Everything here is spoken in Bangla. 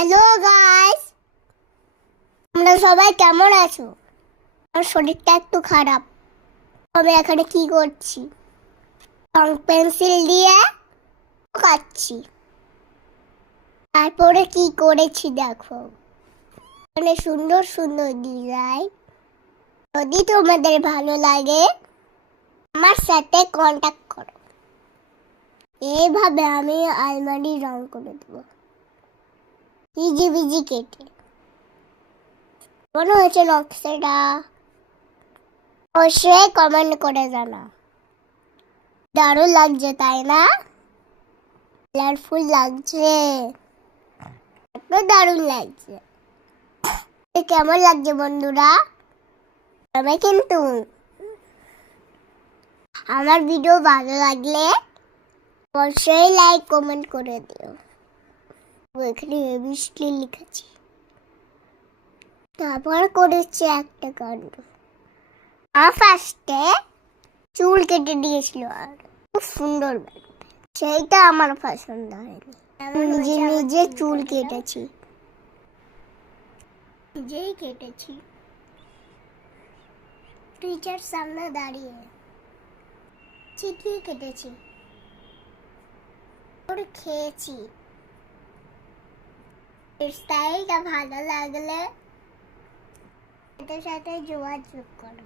হ্যালো গাইস, তোমরা সবাই কেমন আছো? আমার শরীরটা একটু খারাপ। আমি এখানে কি করছি? রং পেন্সিল দিয়ে কাটছি। তারপরে কি করেছি দেখো, মানে সুন্দর সুন্দর ডিজাইন। যদি তোমাদের ভালো লাগে আমার সাথে কন্টাক্ট করো। এইভাবে আমি আলমারি রং করে দেবো, ইজি বিজি কেটে। মনে হয়েছে নকশাটা? অবশ্যই কমেন্ট করে জানা। দারুণ লাগছে তাই না? কালারফুল লাগছে, এত দারুণ লাগছে। কেমন লাগছে বন্ধুরা? তবে কিন্তু আমার ভিডিও ভালো লাগলে অবশ্যই লাইক কমেন্ট করে দিও। এখানে বৃষ্টি লিখেছি। তারপর করেছে একটা কাণ্ড। ফার্স্টে চুল কেটে দিয়েছিল, আর খুব সুন্দর সেইটা আমার পছন্দ হয়নি। নিজে নিজে চুল কেটেছি, নিজেই কেটেছি টিচার সামনে দাঁড়িয়ে চিঠি কেটেছি, ওরে খেয়েছি। স্টাইলটা ভালো লাগলে এটার সাথে যোগাযোগ করো।